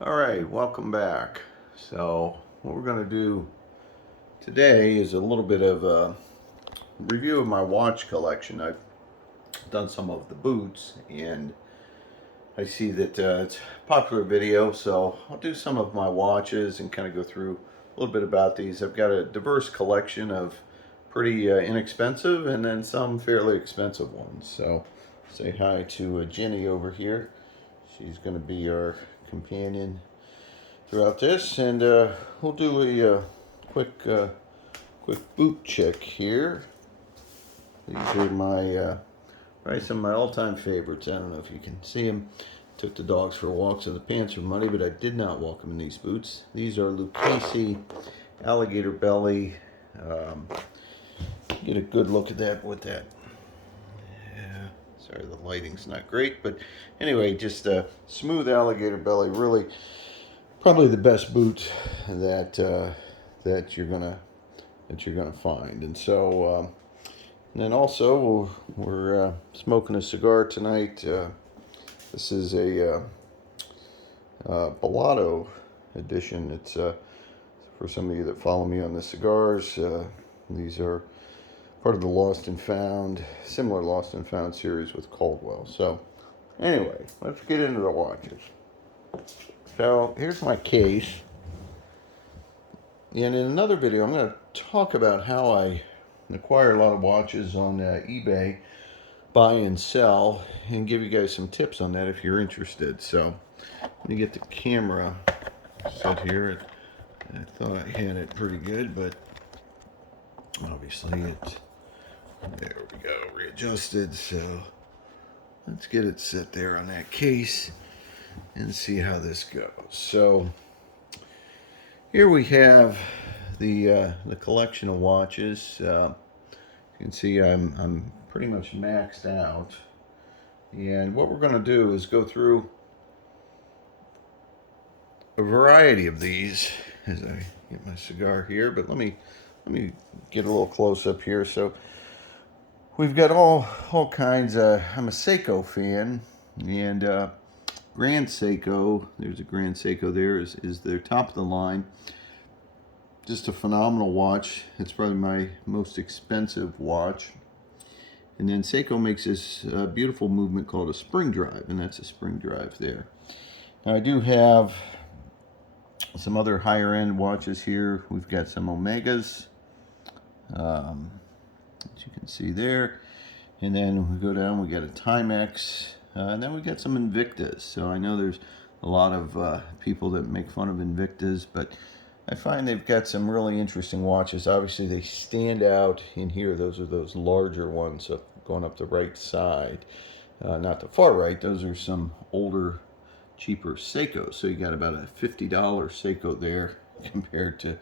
All right, welcome back. So what we're going to do today is a little bit of a review of my watch collection. I've done some of the boots, and I see that it's a popular video, so I'll do some of my watches and kind of go through a little bit about these. I've got a diverse collection of pretty inexpensive and then some fairly expensive ones. So say hi to Jenny over here. She's going to be our companion throughout this, and we'll do a quick boot check here. These are my probably some of my all-time favorites. I don't know if you can see them. Took the dogs for walks, so the pants are muddy, but I did not walk them in these boots. These are Lucchese alligator belly. Um, get a good look at that with that. Yeah, sorry, the lighting's not great, but anyway, just a smooth alligator belly. Really, probably the best boot that that you're gonna find. And so, and then also we're smoking a cigar tonight. This is a Bellotto edition. It's for some of you that follow me on the cigars. These are part of the Lost and Found, similar Lost and Found series with Caldwell. So, anyway, let's get into the watches. So here's my case. And in another video, I'm going to talk about how I acquire a lot of watches on eBay, buy and sell, and give you guys some tips on that if you're interested. So let me get the camera set here. I thought I had it pretty good, but obviously there we go, readjusted. So let's get it set there on that case and see how this goes. So here we have the collection of watches. You can see I'm pretty much maxed out, and what we're going to do is go through a variety of these as I get my cigar here. But let me get a little close up here. So we've got all kinds. I'm a Seiko fan, and Grand Seiko. There's a Grand Seiko. There is their top of the line. Just a phenomenal watch. It's probably my most expensive watch. And then Seiko makes this beautiful movement called a spring drive, and that's a spring drive there. Now I do have some other higher end watches here. We've got some Omegas, as you can see there. And then we go down, we got a Timex, and then we got some Invictas. So I know there's a lot of people that make fun of Invictas, but I find they've got some really interesting watches. Obviously, they stand out in here. Those are those larger ones going up the right side. Not the far right. Those are some older, cheaper Seikos. So you got about a $50 Seiko there compared to,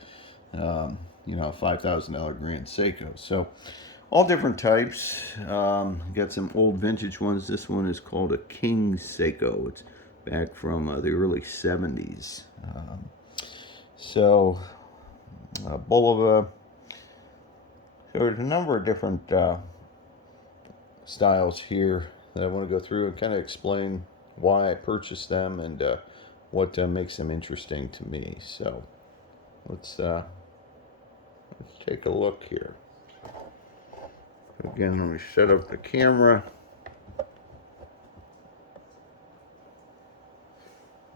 a $5,000 Grand Seiko. So all different types. Got some old vintage ones. This one is called a King Seiko. It's back from the early 70s. So, Bulova. There's a number of different styles here that I want to go through and kind of explain why I purchased them and what makes them interesting to me. So, let's take a look here. Again, let me set up the camera.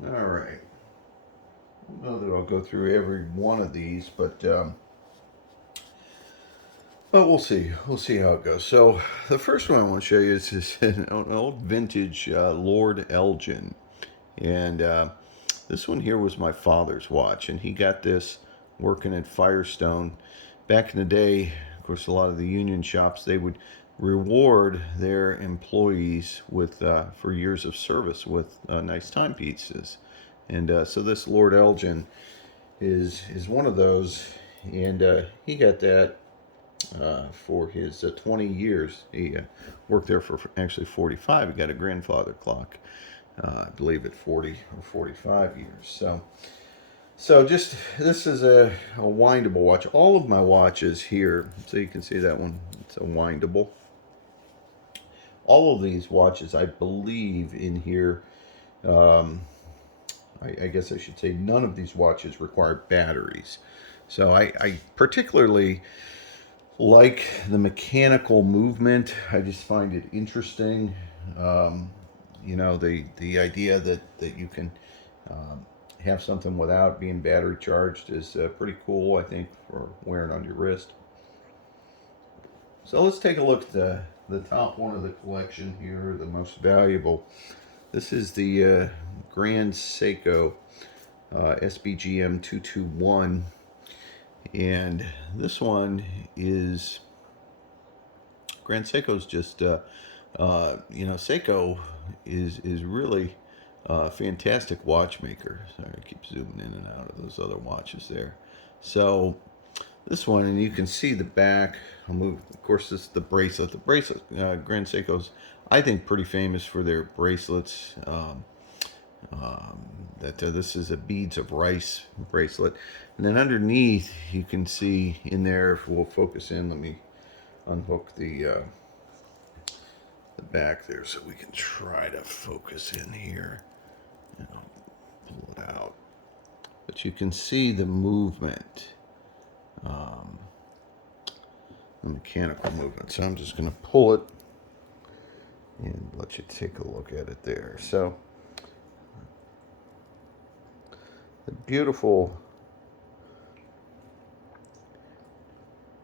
All right. I don't know that I'll go through every one of these, but we'll see. We'll see how it goes. So the first one I want to show you is an old vintage Lord Elgin, and this one here was my father's watch, and he got this working at Firestone. Back in the day, of course, a lot of the union shops, they would reward their employees with for years of service with nice timepieces. And so this Lord Elgin is one of those, and he got that for his 20 years. He worked there for actually 45. He got a grandfather clock, I believe, at 40 or 45 years. So just this is a windable watch. All of my watches here, so you can see that one, it's a windable. All of these watches, I believe, in here. I guess I should say none of these watches require batteries. So I particularly like the mechanical movement. I just find it interesting. Um, you know, the idea that you can have something without being battery charged is pretty cool, I think, for wearing on your wrist. So let's take a look at the top one of the collection here, the most valuable. This is the Grand Seiko SBGM 221, and this one is Grand Seiko's just you know, Seiko is really a fantastic watchmaker. Sorry, I keep zooming in and out of those other watches there. So this one, and you can see the back. I'll move. Of course, this is the bracelet. The bracelet, Grand Seiko's, I think, pretty famous for their bracelets. This is a beads of rice bracelet, and then underneath you can see in there. If we'll focus in, let me unhook the back there so we can try to focus in here. And I'll pull it out, but you can see the movement. The mechanical movement. So I'm just going to pull it and let you take a look at it there. So the beautiful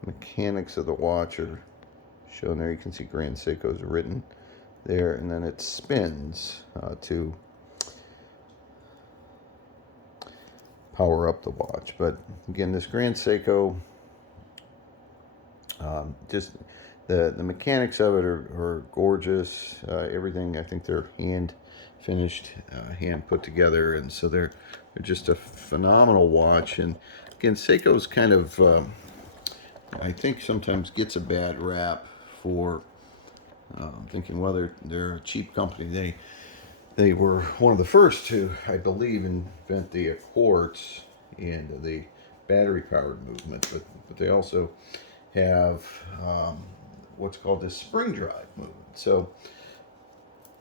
mechanics of the watch are shown there. You can see Grand Seiko's written there, and then it spins to power up the watch. But again, this Grand Seiko, just the mechanics of it are gorgeous. Everything, I think they're hand finished, hand put together, and so they're just a phenomenal watch. And again, Seiko's kind of I think sometimes gets a bad rap for thinking, well, they're a cheap company. They were one of the first to, I believe, invent the quartz and the battery powered movement, but they also have what's called the spring drive movement. So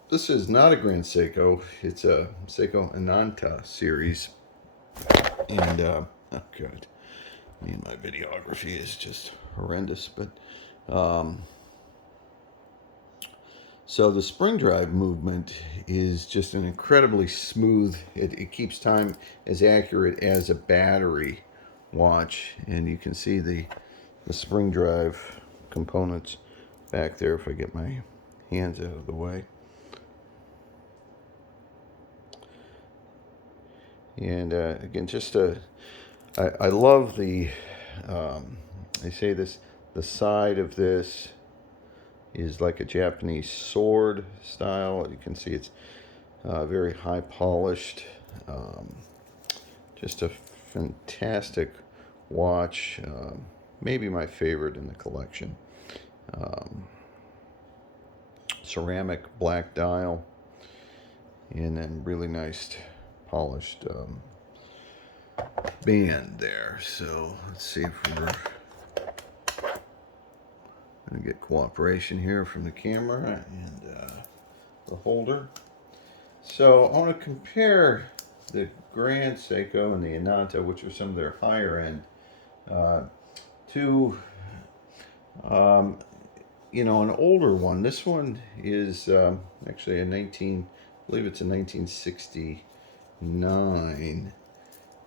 this is not a Grand Seiko, it's a Seiko Ananta series. And oh god, me and my videography is just horrendous. But so the spring drive movement is just an incredibly smooth, it keeps time as accurate as a battery watch, and you can see the spring drive components back there if I get my hands out of the way. And again, just I love the they say this, the side of this is like a Japanese sword style. You can see it's very high polished. Just a fantastic watch. Maybe my favorite in the collection. Ceramic black dial, and then really nice polished band there. So let's see if we're gonna get cooperation here from the camera and the holder. So I want to compare the Grand Seiko and the Ananta, which are some of their higher end, to you know, an older one. This one is actually I believe it's a 1969,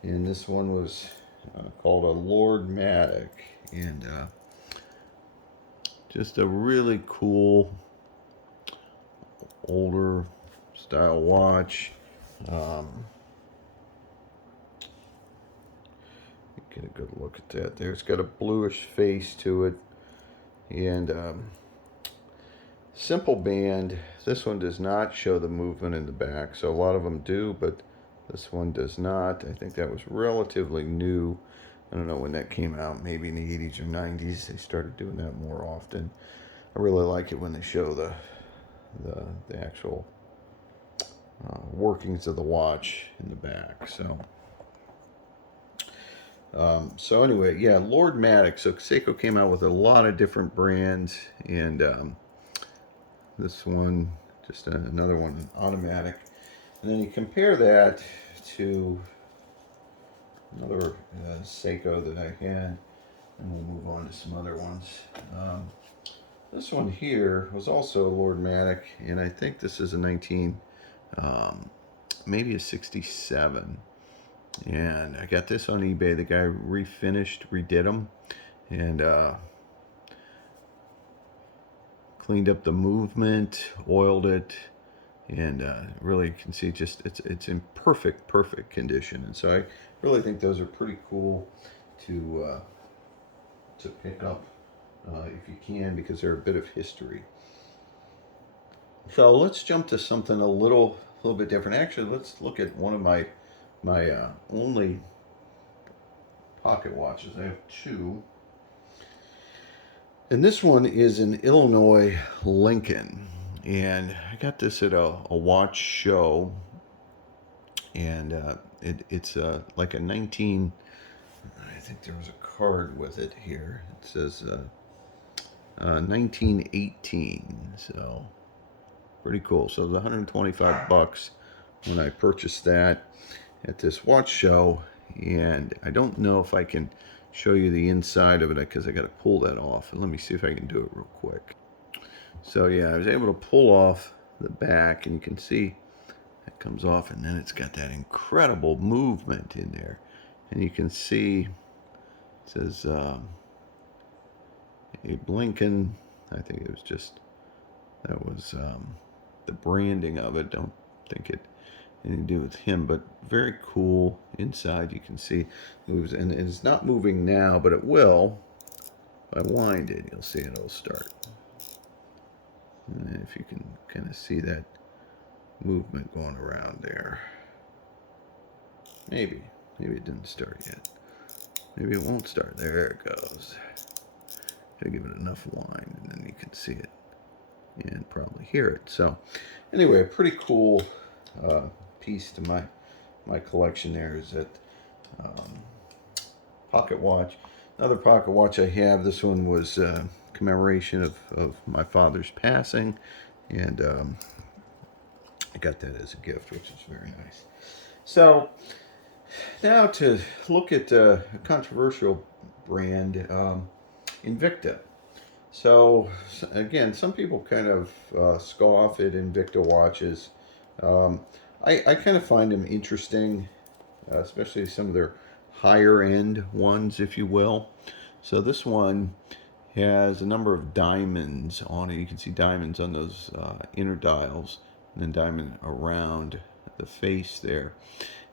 and this one was called a Lord Matic, and just a really cool older style watch. Get a good look at that there. It's got a bluish face to it, and simple band. This one does not show the movement in the back, so a lot of them do, but this one does not. I think that was relatively new. I don't know when that came out, maybe in the 80s or 90s. They started doing that more often. I really like it when they show the actual workings of the watch in the back. So anyway, yeah, Lord Matic. So Seiko came out with a lot of different brands, and this one, just another one, automatic. And then you compare that to another Seiko that I had, and we'll move on to some other ones. This one here was also a Lordmatic, and I think this is a 19, maybe a 67. And I got this on eBay. The guy redid them, and cleaned up the movement, oiled it, and really you can see just it's in perfect condition. And so I really think those are pretty cool to pick up if you can, because they're a bit of history. So let's jump to something a little bit different. Actually, let's look at one of my only pocket watches. I have two. And this one is an Illinois Lincoln. And I got this at a watch show. And it's like a 19... I think there was a card with it here. It says 1918. So pretty cool. So it was $125 when I purchased that at this watch show. And I don't know if I can show you the inside of it because I got to pull that off. And let me see if I can do it real quick. So yeah, I was able to pull off the back, and you can see it comes off, and then it's got that incredible movement in there. And you can see it says Abe Lincoln. I think it was just, that was the branding of it. Don't think it anything to do with him, but very cool inside. You can see it moves, and it's not moving now, but it will. If I wind it, you'll see it'll start. And if you can kind of see that movement going around there. Maybe it didn't start yet. Maybe it won't start. There it goes. Gotta give it enough wind, and then you can see it and probably hear it. So anyway, a pretty cool piece to my collection there is that pocket watch. Another pocket watch I have, this one was commemoration of my father's passing, and I got that as a gift, which is very nice. So now to look at a controversial brand, Invicta. So again, some people kind of scoff at Invicta watches. I kind of find them interesting, especially some of their higher end ones, if you will. So this one has a number of diamonds on it. You can see diamonds on those inner dials, and then diamond around the face there.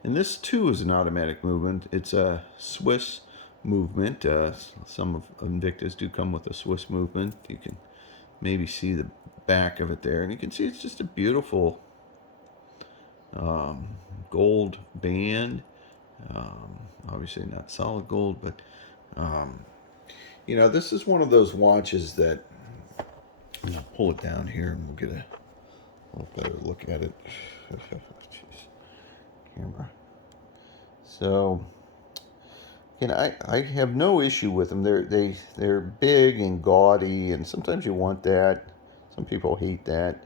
And this too is an automatic movement. It's a Swiss movement. Some of Invictas do come with a Swiss movement. You can maybe see the back of it there, and you can see it's just a beautiful gold band. Obviously not solid gold, but you know, this is one of those watches that, I'll pull it down here and we'll get a little better look at it. Jeez. Camera. So again, I have no issue with them. They're big and gaudy, and sometimes you want that. Some people hate that.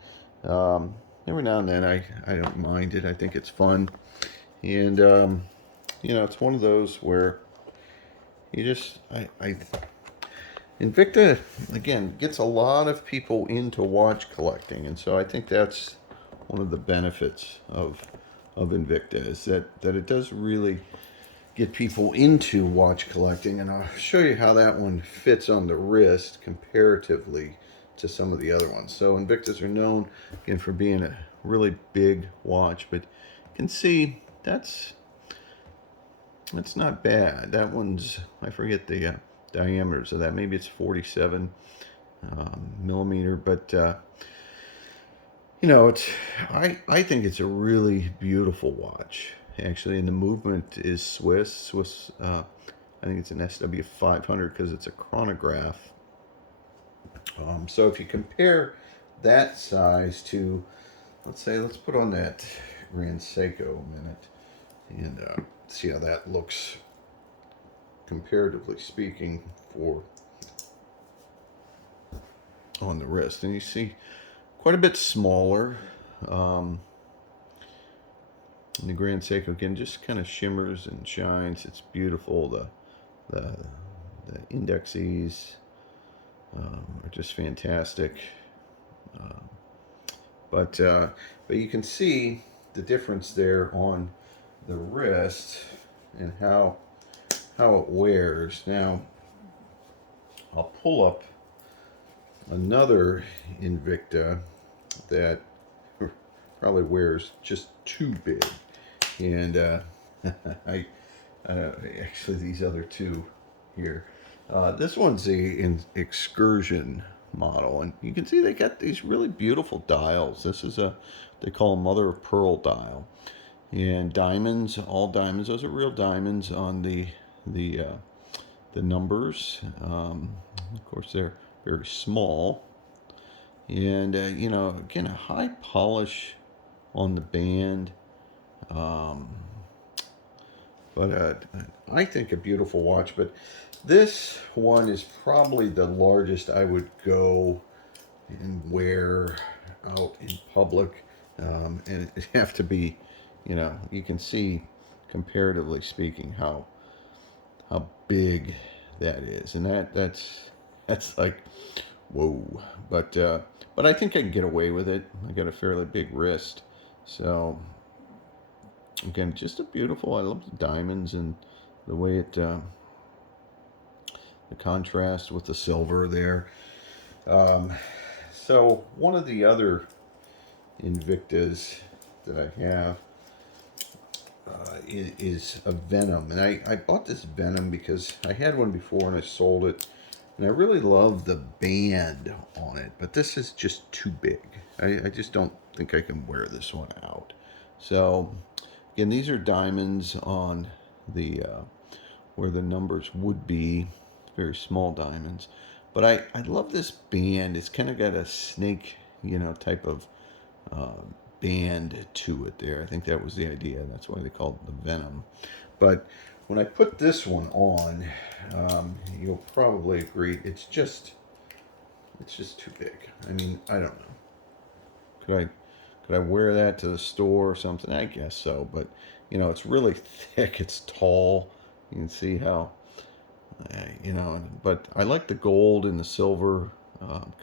Every now and then I don't mind it. I think it's fun. And you know, it's one of those where you just Invicta, again, gets a lot of people into watch collecting, and so I think that's one of the benefits of Invicta, is that it does really get people into watch collecting. And I'll show you how that one fits on the wrist comparatively to some of the other ones. So Invictas are known, again, for being a really big watch, but you can see that's not bad. That one's, I forget the diameters of that. Maybe it's 47 millimeter, but you know, I think it's a really beautiful watch, actually, and the movement is Swiss. I think it's an SW500 because it's a chronograph. So if you compare that size to, let's put on that Grand Seiko a minute and see how that looks comparatively speaking for on the wrist. And you see quite a bit smaller. And the Grand Seiko again just kind of shimmers and shines. It's beautiful. The the indexes are just fantastic. Um, but you can see the difference there on the wrist and how it wears. Now I'll pull up another Invicta that probably wears just too big, and I actually these other two here. This one's the excursion model, and you can see they got these really beautiful dials. This is they call a mother of pearl dial, and diamonds, all diamonds. Those are real diamonds on the the numbers. Of course, they're very small, and you know, again, a high polish on the band. Um, but I think a beautiful watch. But this one is probably the largest I would go and wear out in public, and it have to be, you know, you can see comparatively speaking how big that is, and that's like whoa. But I think I can get away with it. I got a fairly big wrist, so again, just a beautiful. I love the diamonds and the way it the contrast with the silver there. Um, so one of the other Invictas that I have is a Venom, and I bought this Venom because I had one before and I sold it, and I really love the band on it, but this is just too big. I just don't think I can wear this one out. So again, these are diamonds on the where the numbers would be, very small diamonds. But I love this band. It's kind of got a snake, you know, type of uh, band to it there. I think that was the idea. That's why they called it the Venom. But when I put this one on, you'll probably agree it's just too big. I mean, I don't know. Could I wear that to the store or something? I guess so. But you know, it's really thick. It's tall. You can see how you know. But I like the gold and the silver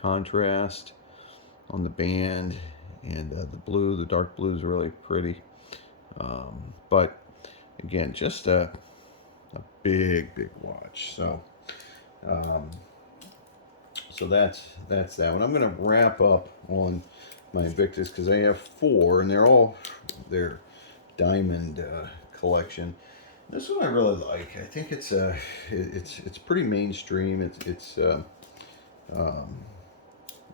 contrast on the band, and the blue, the dark blue is really pretty. But again, just a big watch. Um, so that's that one. I'm going to wrap up on my Invictus because I have four, and they're all their diamond collection. This one I really like. I think it's pretty mainstream. I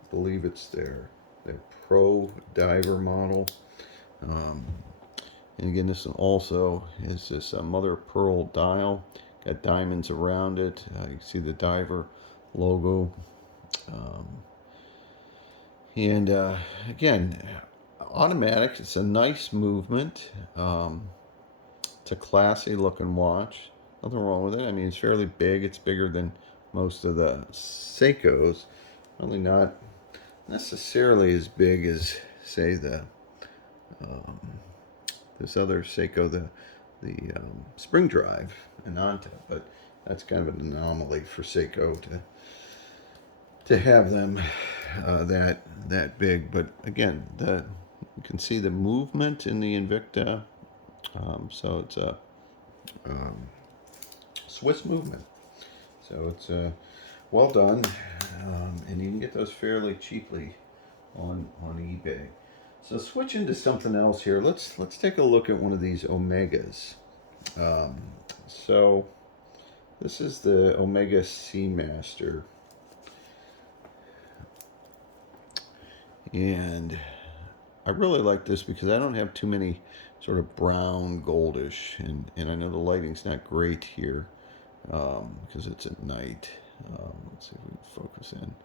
believe it's their Pro Diver model. Um, and again, this one also is this mother of pearl dial. Got diamonds around it. You can see the diver logo. Um, and again, automatic. It's a nice movement. It's a classy looking watch. Nothing wrong with it. I mean, it's fairly big. It's bigger than most of the Seikos. Only not necessarily as big as, say, the um, this other Seiko, the Spring Drive Ananta, but that's kind of an anomaly for Seiko to have them that big. But again, you can see the movement in the Invicta. So it's a um, Swiss movement. So it's well done, and you can get those fairly cheaply on eBay. So switching to something else here, let's take a look at one of these Omegas. So this is the Omega Seamaster, and I really like this because I don't have too many sort of brown goldish, and I know the lighting's not great here because it's at night. Let's see if we can focus in,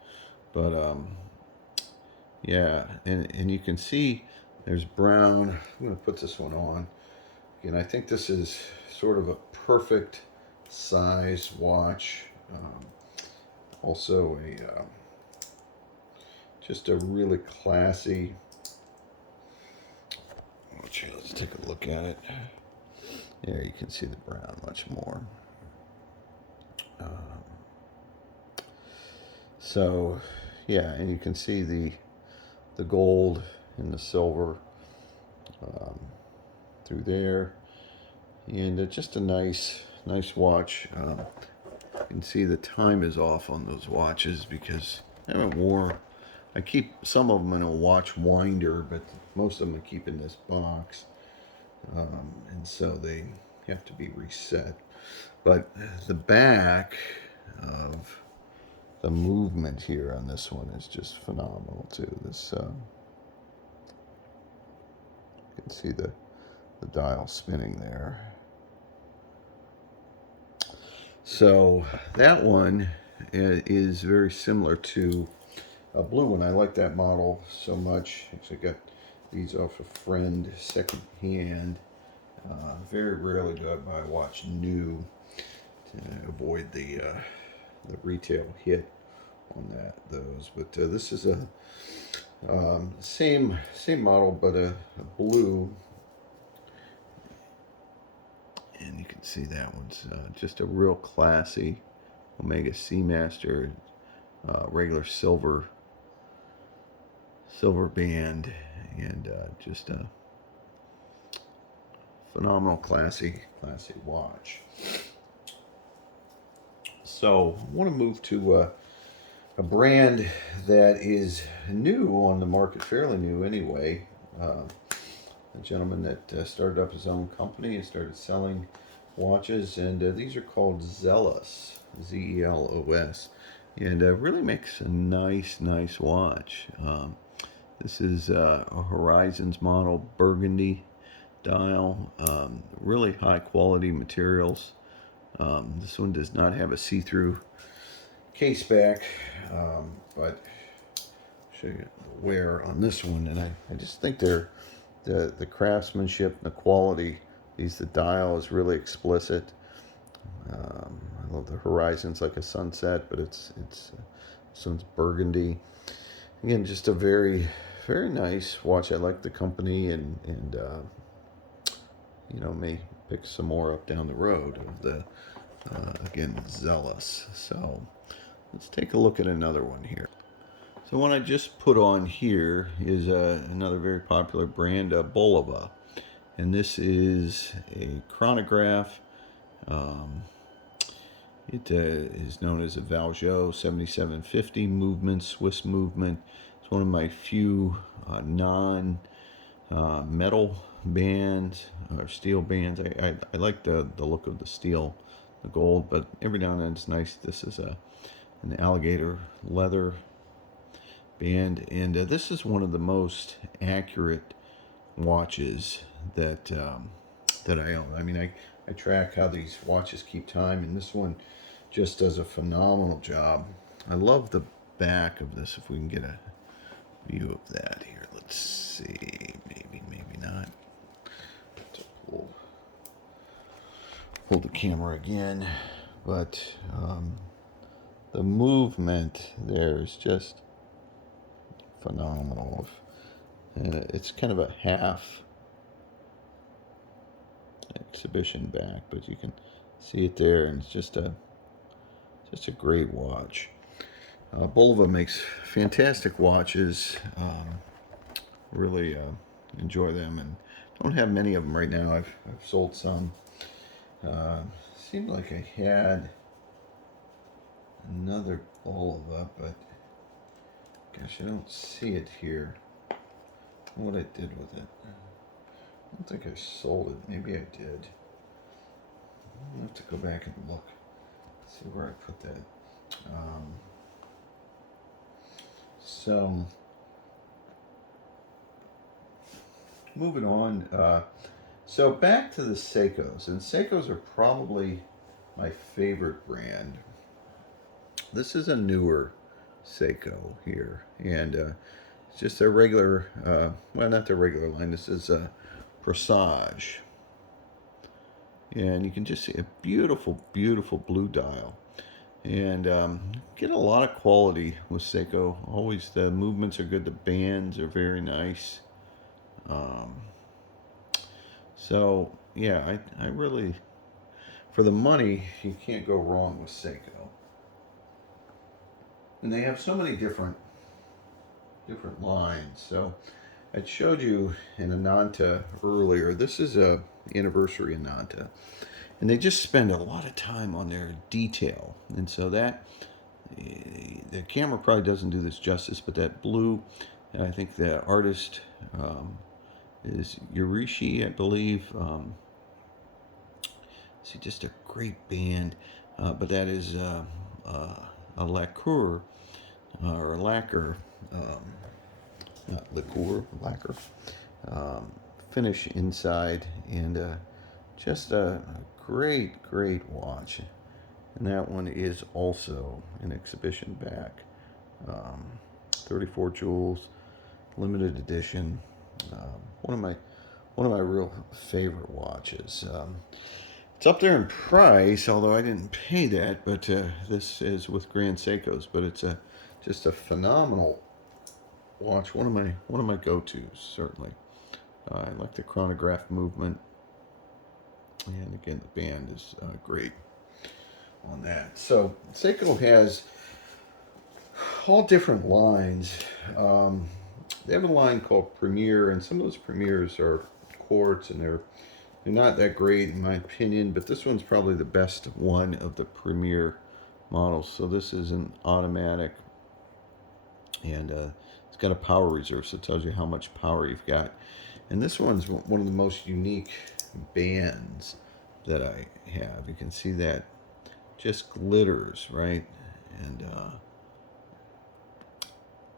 but yeah, and you can see there's brown. I'm going to put this one on. And I think this is sort of a perfect size watch. Also just a really classy Let's take a look at it. There you can see the brown much more. So, yeah, and you can see the gold and the silver through there, and just a nice watch. You can see the time is off on those watches because I haven't worn. I keep some of them in a watch winder, but most of them I keep in this box, and so they have to be reset. But the back of the movement here on this one is just phenomenal too. This you can see the dial spinning there. So that one is very similar to a blue one. I like that model so much. Actually got these off a friend second hand. Very rarely do I buy a watch new to avoid the retail hit on those. But this is a same model, but a blue. And you can see that one's just a real classy Omega Seamaster, regular silver band, and just a phenomenal classy watch. So I want to move to a brand that is new on the market, fairly new anyway. A gentleman that started up his own company and started selling watches, and these are called Zelos, Zelos, and really makes a nice watch. This is a Horizons model burgundy dial, really high quality materials. This one does not have a see-through case back, but I'll show you the wear on this one, and I just think they're the craftsmanship and the quality. The dial is really explicit. I love the horizons like a sunset, but it's this one's burgundy. Again, just a very nice watch. I like the company, and may pick some more up down the road of the again Zealous. So let's take a look at another one here. So one I just put on here is another very popular brand, Bulova, and this is a chronograph. It is known as a Valjean 7750 movement, Swiss movement. It's one of my few non-metal bands or steel bands. I like the look of the steel, the gold, but every now and then it's nice. This is an alligator leather band, and this is one of the most accurate watches that I own. I mean, I track how these watches keep time, and this one just does a phenomenal job. I love the back of this. If we can get a view of that here, let's see. Maybe not. Pull the camera again, but the movement there is just phenomenal. It's kind of a half exhibition back, but you can see it there, and it's just a great watch. Bulova makes fantastic watches. Really enjoy them, and don't have many of them right now. I've sold some. Seemed like I had another Bulova, but gosh, I don't see it here. What I did with it. I don't think I sold it. Maybe I did. I'll have to go back and look. See where I put that. So moving on. So back to the Seikos, and Seikos are probably my favorite brand. This is a newer Seiko here, and it's just a regular, well, not the regular line. This is a Presage, and you can just see a beautiful blue dial, and get a lot of quality with Seiko. Always the movements are good. The bands are very nice. So yeah, I really, for the money, you can't go wrong with Seiko. And they have so many different lines. So I showed you an Ananta earlier. This is a anniversary Ananta, and they just spend a lot of time on their detail, and so that the camera probably doesn't do this justice. But that blue, I think the artist is Yurishi, I believe. See, just a great band, but that is a lacquer or a lacquer. Um, Not liqueur, lacquer, um, finish inside, and just a great watch. And that one is also an exhibition back. Um, 34 jewels, limited edition. One of my real favorite watches. It's up there in price, although I didn't pay that. But this is with Grand Seikos. But it's just a phenomenal watch. One of my go-tos, certainly. I like the chronograph movement, and again the band is great on that. So Seiko has all different lines. They have a line called Premier, and some of those Premiers are quartz, and they're not that great in my opinion. But this one's probably the best one of the Premier models. So this is an automatic, and it's got a power reserve, so it tells you how much power you've got. And this one's one of the most unique bands that I have. You can see that just glitters, right? And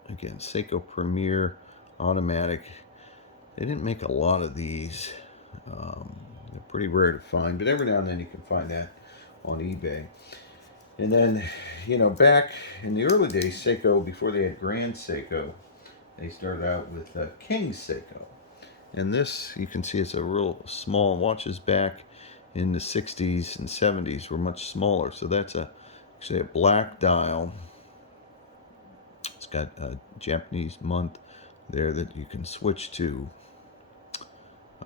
again, Seiko Premier automatic. They didn't make a lot of these. They're pretty rare to find, but every now and then you can find that on eBay. And then, back in the early days, Seiko, before they had Grand Seiko, they started out with King Seiko. And this, you can see, it's a real small. Watches back in the 60s and 70s were much smaller. So that's actually a black dial. It's got a Japanese month there that you can switch to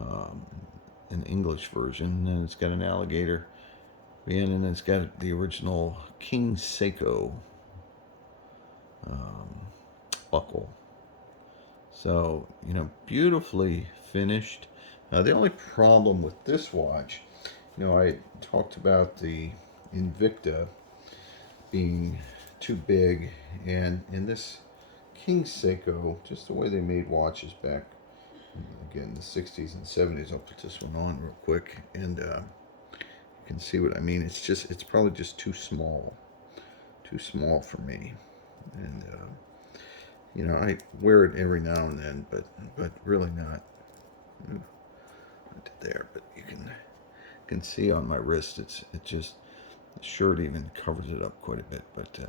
an English version. And it's got an alligator band, and it's got the original King Seiko buckle. So, beautifully finished. The only problem with this watch, I talked about the Invicta being too big, and in this King Seiko, just the way they made watches back, again, the 60s and 70s. I'll put this one on real quick, and you can see what I mean. It's probably just too small for me, and I wear it every now and then, but really not. Ooh, I did there, but you can see on my wrist, it just, the shirt even covers it up quite a bit. But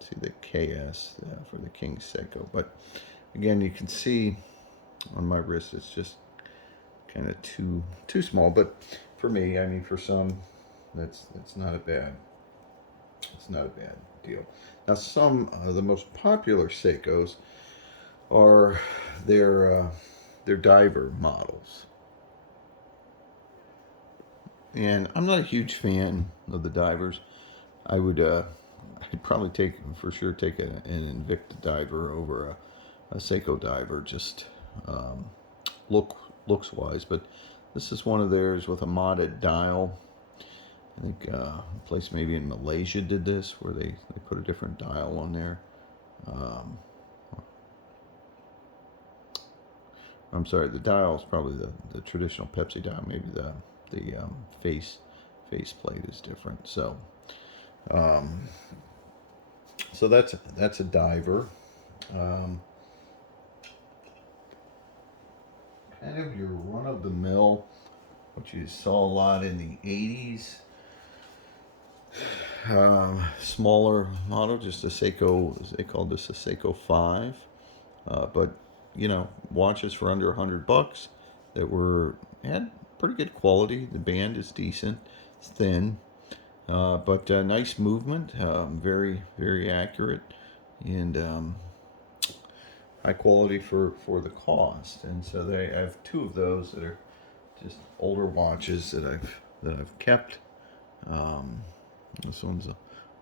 see the KS for the King Seiko. But again, you can see on my wrist, it's just kind of too small. But for me, I mean, for some, that's not a bad. It's not a bad deal. Now, some of the most popular Seikos are their diver models, and I'm not a huge fan of the divers. I'd probably take an Invicta diver over a Seiko diver, just looks wise. But this is one of theirs with a modded dial. I think a place maybe in Malaysia did this, where they put a different dial on there. I'm sorry, the dial is probably the traditional Pepsi dial. Maybe the face plate is different. So so that's a diver. Kind of your run of the mill, what you saw a lot in the 80s. Smaller model, just a Seiko. They called this a Seiko 5, but watches for under $100 that had pretty good quality. The band is decent, it's thin, but nice movement, very very accurate, and high quality for the cost. And so they have two of those that are just older watches that I've kept. Um, this one's a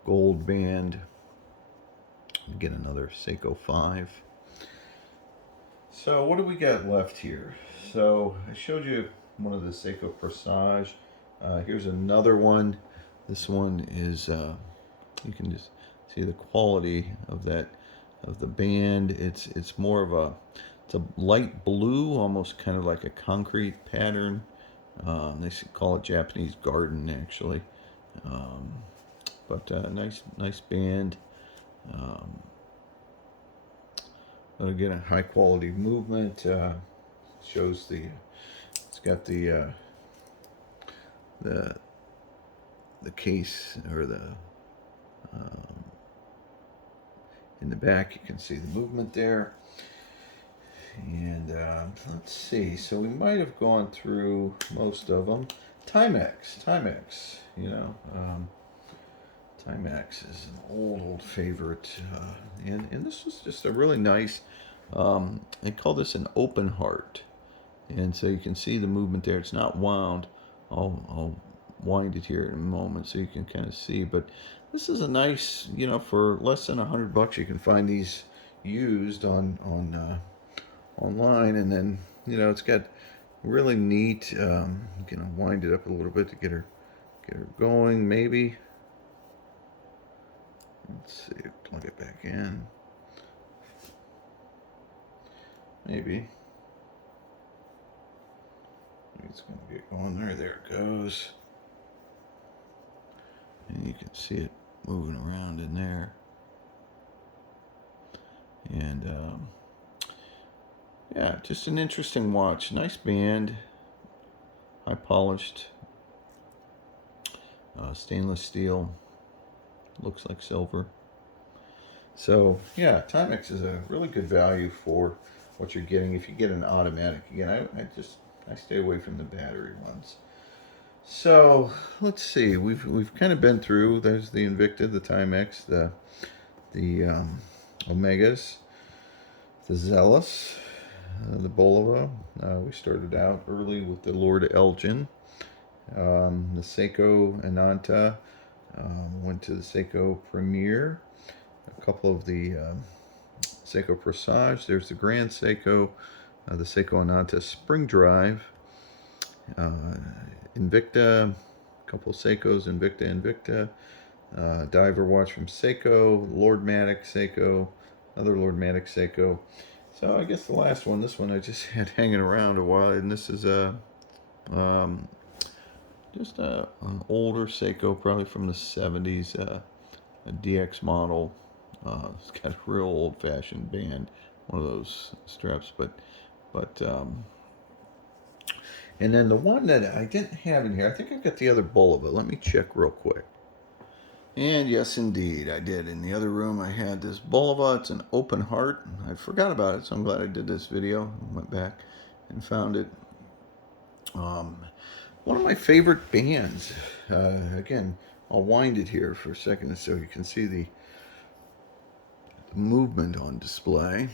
gold band. Get another Seiko 5. So what do we got left here? So I showed you one of the Seiko Presage. Here's another one. This one is you can just see the quality of the band. It's more of it's a light blue, almost kind of like a concrete pattern. They call it Japanese garden actually, but nice band. But again, a high quality movement. Shows it's got the case, or um, in the back you can see the movement there. And let's see, so we might have gone through most of them. Timex, you know, Timex is an old favorite, and this was just a really nice. They call this an open heart, and so you can see the movement there. It's not wound. I'll wind it here in a moment so you can kind of see. But this is a nice, you know, for less than $100, you can find these used on online, and then, you know, it's got really neat. You can wind it up a little bit to get her going. Maybe. Let's see. Plug it back in. Maybe. It's going to get going there. There it goes. And you can see it moving around in there. And yeah, just an interesting watch. Nice band. High polished. Stainless steel. Looks like silver. So yeah, Timex is a really good value for what you're getting if you get an automatic. Again, I stay away from the battery ones. So let's see, we've kind of been through. There's the Invicta, the Timex, the Omegas, the Zelos, the Bulova. We started out early with the Lord Elgin, the Seiko Ananta. Went to the Seiko Premier, a couple of the Seiko Presage. There's the Grand Seiko, the Seiko Ananta Spring Drive, Invicta, a couple of Seikos, Invicta, diver watch from Seiko, Lordmatic Seiko, another Lordmatic Seiko. So I guess the last one, this one I just had hanging around a while, and this is just an older Seiko, probably from the 70s, a DX model. It's got a real old-fashioned band, one of those straps, but and then the one that I didn't have in here, I think I got the other Bulova. Let me check real quick. And yes, indeed, I did. In the other room, I had this Bulova. It's an open heart. I forgot about it, so I'm glad I did this video. Went back and found it. One of my favorite bands. Again, I'll wind it here for a second so you can see the movement on display.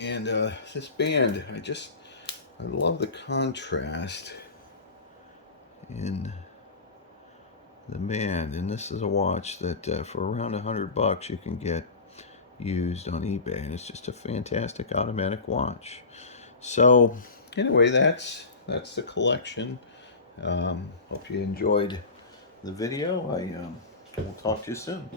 And this band, I love the contrast in the band. And this is a watch that for around $100 you can get used on eBay, and it's just a fantastic automatic watch. So anyway, that's the collection. Hope you enjoyed the video. I will talk to you soon.